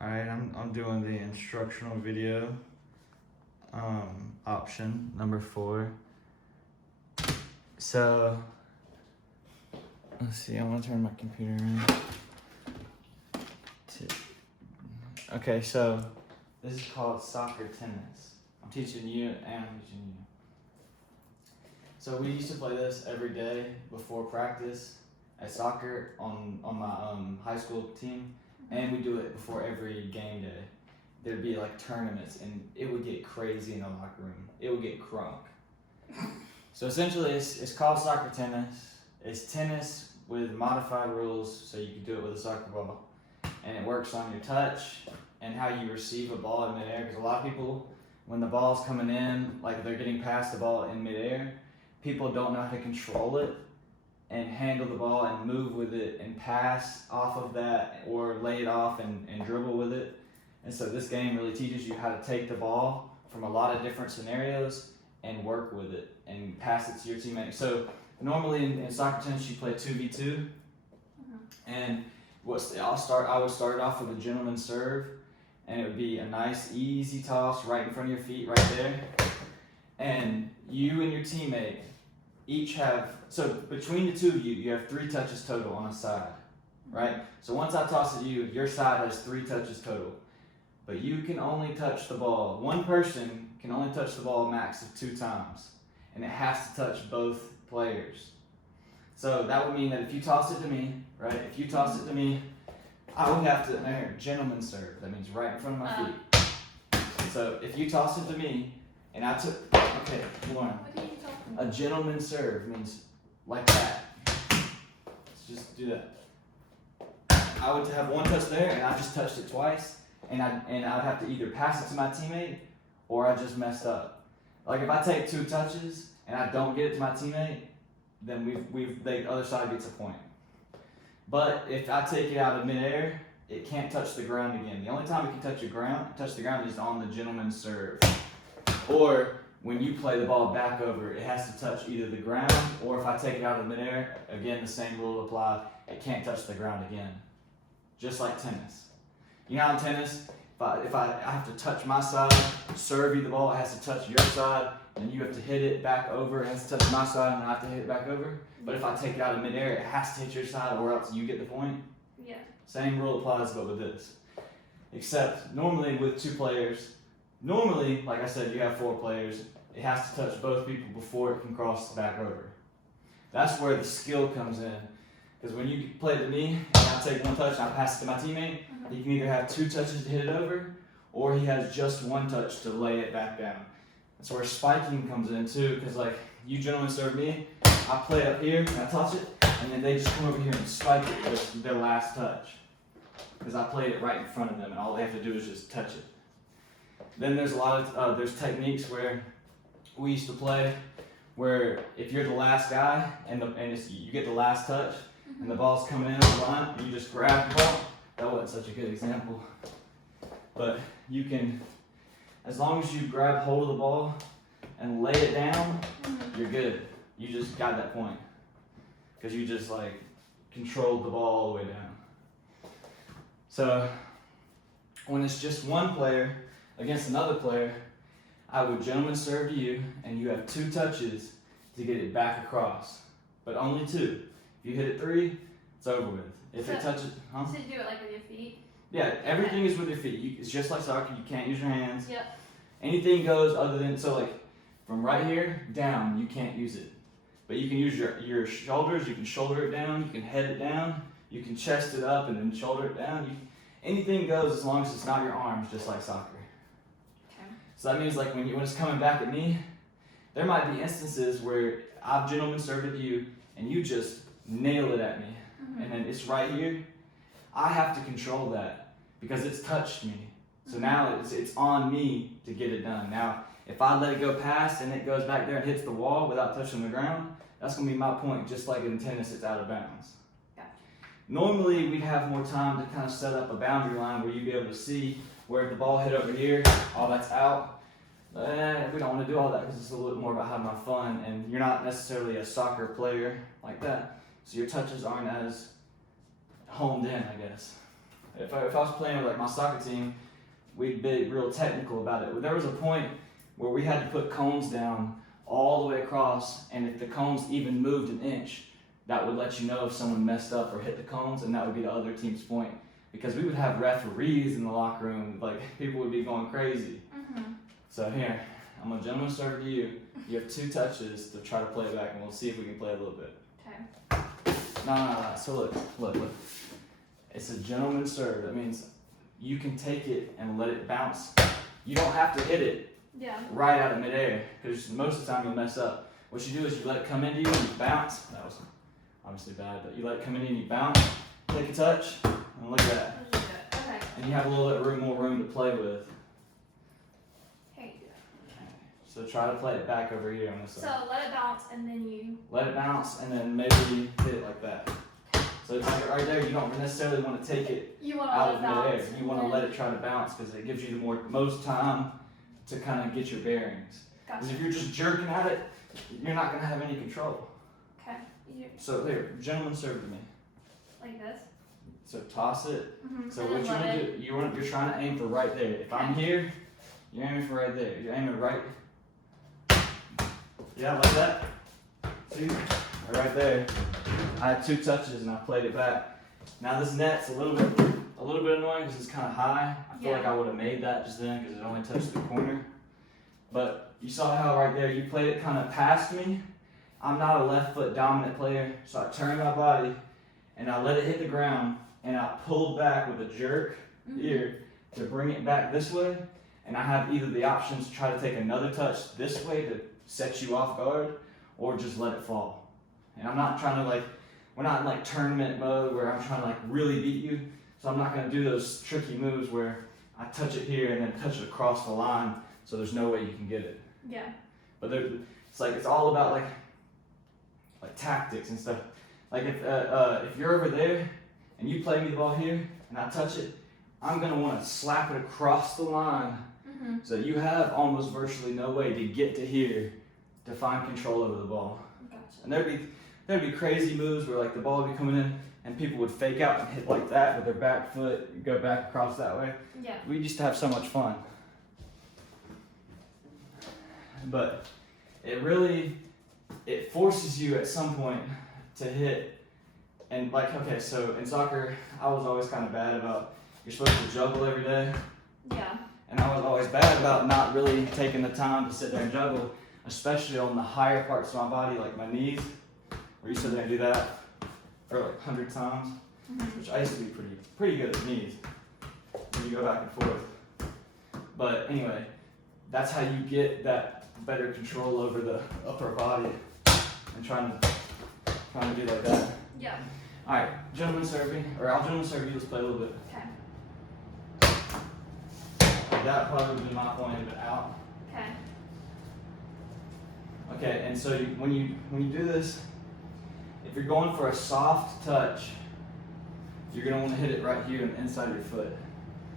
Alright, I'm doing the instructional video option number 4. So let's see, I want to turn my computer around. Okay, so this is called soccer tennis. I'm teaching you and I'm teaching you. So we used to play this every day before practice at soccer on my high school team, and we do it before every game day. There'd be like tournaments, and it would get crazy in the locker room. It would get crunk. So essentially, it's called soccer tennis. It's tennis with modified rules, so you can do it with a soccer ball, and it works on your touch and how you receive a ball in midair. Because a lot of people, when the ball's coming in, like they're getting past the ball in midair, people don't know how to control it and handle the ball and move with it and pass off of that or lay it off and dribble with it. And so this game really teaches you how to take the ball from a lot of different scenarios and work with it and pass it to your teammate. So normally in soccer tennis you play 2v2, and I would start off with a gentleman's serve, and it would be a nice easy toss right in front of your feet right there. And you and your teammate each have, so between the two of you, you have 3 touches total on a side, right? So once I toss at you, your side has 3 touches total. But you can only touch the ball. One person can only touch the ball a max of 2 times. And it has to touch both players. So that would mean that if you toss it to me, right? If you toss it to me, I would have to, gentleman's serve. That means right in front of my feet. So if you toss it to me, and I took, okay, Lauren. What are you talking about? A gentleman's serve means like that. Let's just do that. I would have 1 touch there, and I just touched it twice. And I'd have to either pass it to my teammate or I just messed up. Like if I take 2 touches and I don't get it to my teammate, then the other side gets a point. But if I take it out of midair, it can't touch the ground again. The only time it can touch the ground is on the gentleman's serve. Or when you play the ball back over, it has to touch either the ground, or if I take it out of midair, again the same rule apply. It can't touch the ground again. Just like tennis. You know how in tennis, if I have to touch my side, serve you the ball, it has to touch your side, and you have to hit it back over, it has to touch my side, and I have to hit it back over. But if I take it out of midair, it has to hit your side, or else you get the point. Yeah. Same rule applies, but with this. Except, normally with 2 players, normally, like I said, you have 4 players, it has to touch both people before it can cross back over. That's where the skill comes in. Because when you play it to me, and I take 1 touch and I pass it to my teammate, he can either have 2 touches to hit it over, or he has just 1 touch to lay it back down. That's where spiking comes in too, because like you gentlemen serve me, I play up here and I toss it, and then they just come over here and spike it with their last touch. Because I played it right in front of them, and all they have to do is just touch it. Then there's a lot of there's techniques where we used to play, where if you're the last guy and you get the last touch, and the ball's coming in on the line, and you just grab the ball. That wasn't such a good example. But you can, as long as you grab hold of the ball and lay it down, you're good. You just got that point. Because you just like controlled the ball all the way down. So when it's just one player against another player, I would gentleman serve to you, and you have 2 touches to get it back across. But only 2. If you hit it 3, it's over with. If it touches, So you do it like with your feet? Yeah, everything is with your feet. It's just like soccer. You can't use your hands. Yep. Anything goes other than, so like from right here down, you can't use it. But you can use your shoulders. You can shoulder it down. You can head it down. You can chest it up and then shoulder it down. Anything goes as long as it's not your arms, just like soccer. Okay. So that means like when it's coming back at me, there might be instances where I've gentleman served at you and you just nail it at me. And then it's right here. I have to control that because it's touched me. So now it's on me to get it done. Now, if I let it go past and it goes back there and hits the wall without touching the ground, that's going to be my point. Just like in tennis, it's out of bounds. Gotcha. Normally, we'd have more time to kind of set up a boundary line where you'd be able to see where if the ball hit over here, all that's out. We don't want to do all that because it's a little bit more about having my fun, and you're not necessarily a soccer player like that. So your touches aren't as honed in, I guess. If I was playing with like my soccer team, we'd be real technical about it. There was a point where we had to put cones down all the way across, and if the cones even moved an inch, that would let you know if someone messed up or hit the cones, and that would be the other team's point. Because we would have referees in the locker room, like people would be going crazy. So here, I'm a gentleman serve to you. You have 2 touches to try to play it back, and we'll see if we can play a little bit. Okay. No. So look. It's a gentleman's serve. That means you can take it and let it bounce. You don't have to hit it Yeah. right out of midair, because most of the time you'll mess up. What you do is you let it come into you and you bounce. That was obviously bad, but you let it come into you and you bounce, take a touch, and look at that. That was good. Okay. And you have a little bit more room to play with. Okay. So try to play it back over here on this So side. let it bounce and then you. Let it bounce and then maybe hit it like that. So it's like right there, you don't necessarily want to take it You want to out let of it bounce. midair. You want to let it try to bounce because it gives you the most time to kind of get your bearings. Because Gotcha. if you're just jerking at it, you're not going to have any control. Okay. So there, gentleman serve to me. Like this. So toss it. So And what you then want let to do, you're trying to aim for right there. If I'm here, you're aiming for right there. You're aiming right. Yeah, like that. See? Right there. I had 2 touches and I played it back. Now this net's a little bit annoying because it's kind of high. I feel like I would have made that just then because it only touched the corner. But you saw how right there you played it kind of past me. I'm not a left foot dominant player, so I turned my body and I let it hit the ground and I pulled back with a jerk here to bring it back this way. And I have either the options to try to take another touch this way to set you off guard or just let it fall. And I'm not trying to we're not in like tournament mode where I'm trying to like really beat you. So I'm not going to do those tricky moves where I touch it here and then touch it across the line so there's no way you can get it. Yeah. But it's all about like tactics and stuff. Like if you're over there and you play me the ball here and I touch it, I'm going to want to slap it across the line so you have almost virtually no way to get to here to find control over the ball. Gotcha. And there'd be crazy moves where like the ball would be coming in and people would fake out and hit like that with their back foot, go back across that way. Yeah. We used to have so much fun. But it forces you at some point to hit. And like, okay, so in soccer, I was always kind of bad about, you're supposed to juggle every day. Yeah. And I was always bad about not really taking the time to sit there and juggle, especially on the higher parts of my body, like my knees, where you sit there and do that for like 100 times, which I used to be pretty good at knees, when you go back and forth. But anyway, that's how you get that better control over the upper body and trying to do like that. Yeah. All right, gentleman serving, or I'll gentleman serve you. Let's play a little bit. Okay. That probably would be my point of it out. Okay. Okay, and so when you do this, if you're going for a soft touch, you're gonna want to hit it right here on the inside of your foot.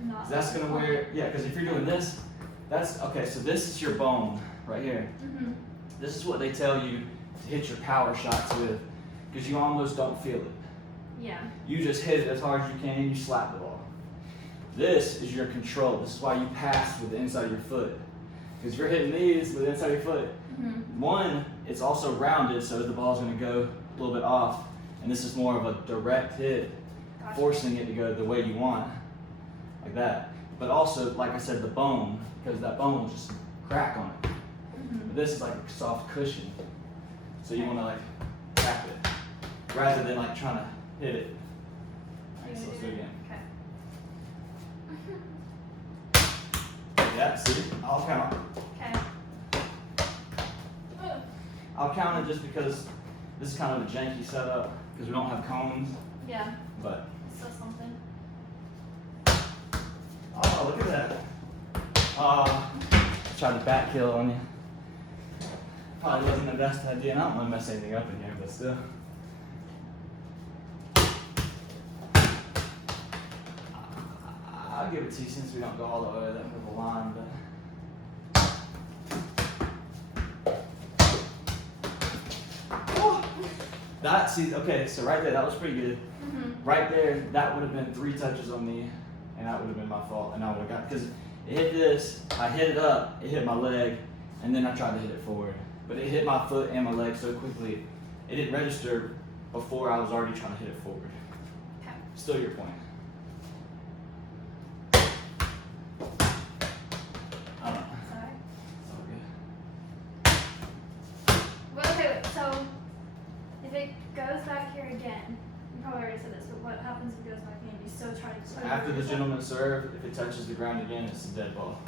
Not. That's gonna wear, yeah, because if you're doing this, that's okay. So this is your bone right here. This is what they tell you to hit your power shots with, because you almost don't feel it. Yeah. You just hit it as hard as you can and you slap the ball. This is your control. This is why you pass with the inside of your foot. Because if you're hitting these with the inside of your foot, one, it's also rounded, so the ball's going to go a little bit off. And this is more of a direct hit, Gotcha. forcing it to go the way you want, like that. But also, like I said, the bone, because that bone will just crack on it. But this is like a soft cushion. So you want to like tap it, rather than like trying to hit it. Alright, so let's do it again. Okay. Yeah, see? I'll count. Okay. I'll count it just because this is kind of a janky setup because we don't have cones. Yeah. But Still something. oh, look at that! Tried to back kill on you. Probably wasn't the best idea. And I don't want to mess anything up in here, but still. I'll give it to you since we don't go all the way that with the line, but. Okay, so right there, that was pretty good. Mm-hmm. Right there, that would have been 3 touches on me, and that would have been my fault, and I would have got, because it hit this, I hit it up, it hit my leg, and then I tried to hit it forward. But it hit my foot and my leg so quickly, it didn't register before I was already trying to hit it forward. Okay. Still your point. I don't know. Sorry. It's all good. Well, okay, so if it goes back here again, you probably already said this, but what happens if it goes back in? You still try to So after the gentleman serve, if it touches the ground again, it's a dead ball.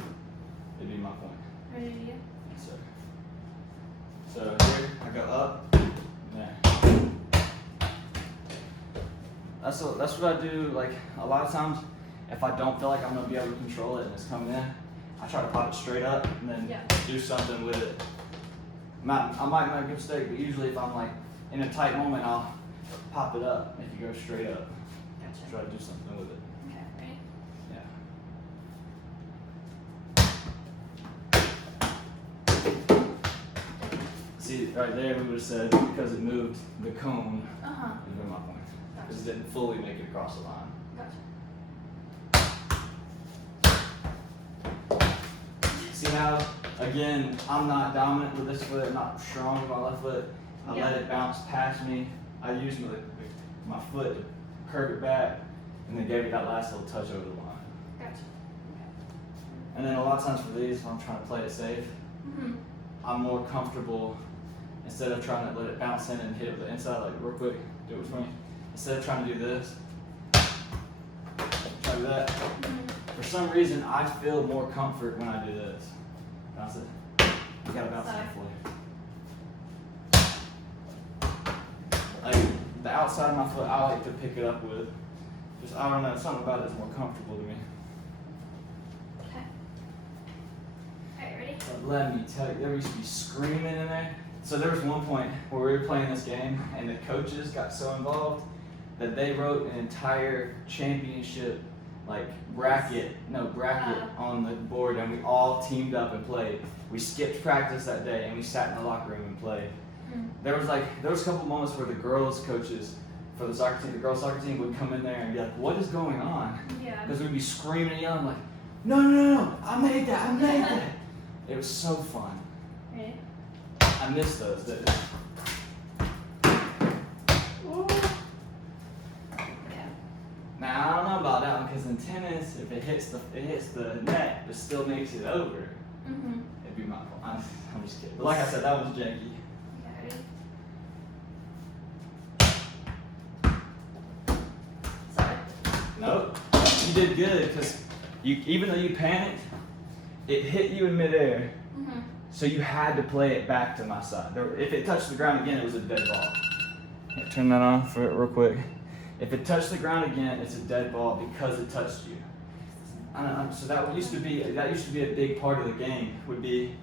It'd be my point. Ready to you? Yes, sir. So here, I go up, and there. That's what I do, like, a lot of times, if I don't feel like I'm gonna be able to control it and it's coming in, I try to pop it straight up and then do something with it. I might make a mistake, but usually if I'm like in a tight moment, I'll pop it up, make it go straight up. Gotcha. Try to do something with it. Okay, ready? Yeah. See, right there we would have said because it moved the cone Uh-huh. is been my point. Gotcha. Because it didn't fully make it across the line. Gotcha. See how, again, I'm not dominant with this foot, I'm not strong with my left foot. I let it bounce past me. I used my foot to curve it back and then gave it that last little touch over the line. Gotcha. And then a lot of times for these, when I'm trying to play it safe, Mm-hmm. I'm more comfortable, instead of trying to let it bounce in and hit with the inside, like real quick, do it with me. Instead of trying to do this, try to do that. Mm-hmm. For some reason, I feel more comfort when I do this. Bounce it. You gotta bounce Sorry. it fully. Like, the outside of my foot, I like to pick it up with. Just, I don't know, something about it is more comfortable to me. Okay. Alright, ready? But let me tell you, there used to be screaming in there. So there was one point where we were playing this game and the coaches got so involved that they wrote an entire championship bracket on the board, and we all teamed up and played. We skipped practice that day and we sat in the locker room and played. Mm. There was a couple moments where the girls coaches for the soccer team, the girls soccer team would come in there and be like, "What is going on?" Yeah. Because we'd be screaming and yelling like, "No, I made that. It was so fun. Ready? I miss those days. Okay. Now I don't know about that one because in tennis, if it hits the net, but still makes it over, Mm-hmm. it'd be my fault. I'm just kidding. But like I said, that was janky. Okay, ready? Sorry. Nope. You did good because even though you panicked, it hit you in midair. Mm-hmm. So you had to play it back to my side. If it touched the ground again, it was a dead ball. Yeah, turn that on for it real quick. If it touched the ground again, it's a dead ball because it touched you. So that used to be a big part of the game. Would be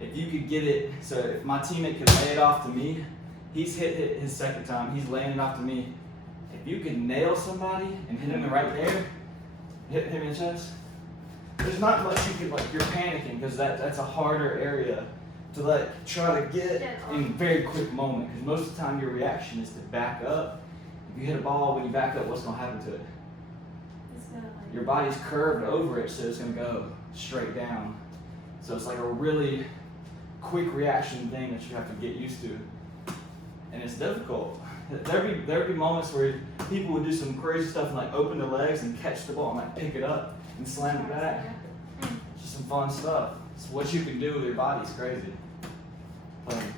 if you could get it. So if my teammate could lay it off to me, he's hit his second time. He's laying it off to me. If you could nail somebody and hit him right there, hit him in the chest. There's not much you could you're panicking because that's a harder area to try to get in a very quick moment, because most of the time your reaction is to back up. If you hit a ball, when you back up, what's going to happen to it? It's gonna Your body's curved over it, so it's going to go straight down. So it's like a really quick reaction thing that you have to get used to, and it's difficult. There'd be moments where people would do some crazy stuff and open their legs and catch the ball and pick it up and slam it back. It's just some fun stuff. It's what you can do with your body is crazy. Playing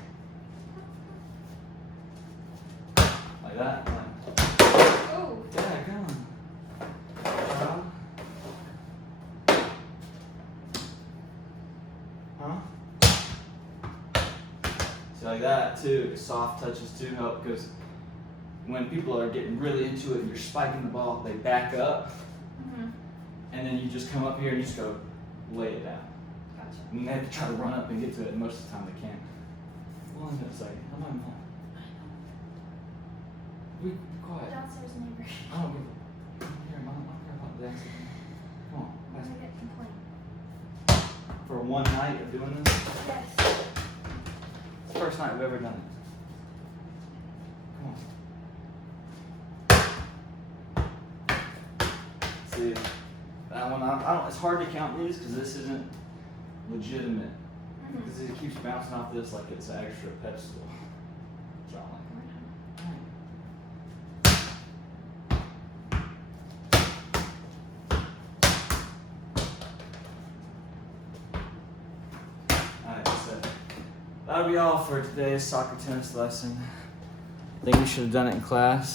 like that. Oh. Yeah, come on. Huh? See, like that too. Soft touches too help, because when people are getting really into it and you're spiking the ball, they back up, Mm-hmm. and then you just come up here and you just go lay it down. Gotcha. And they have to try to run up and get to it, and most of the time they can't. Hold on a second. I'm not involved. Be quiet. Downstairs neighbor. I don't give a. Here, Mom, I don't care about the accident. Come on, I'm pass gonna it. get complaint. For one night of doing this, Yes. it's the first night we've ever done it. Come on. too. That one, I don't. It's hard to count these because this isn't legitimate. Because it keeps bouncing off this like it's an extra pedestal. So I'm like, alright, so that'll be all for today's soccer tennis lesson. I think we should have done it in class.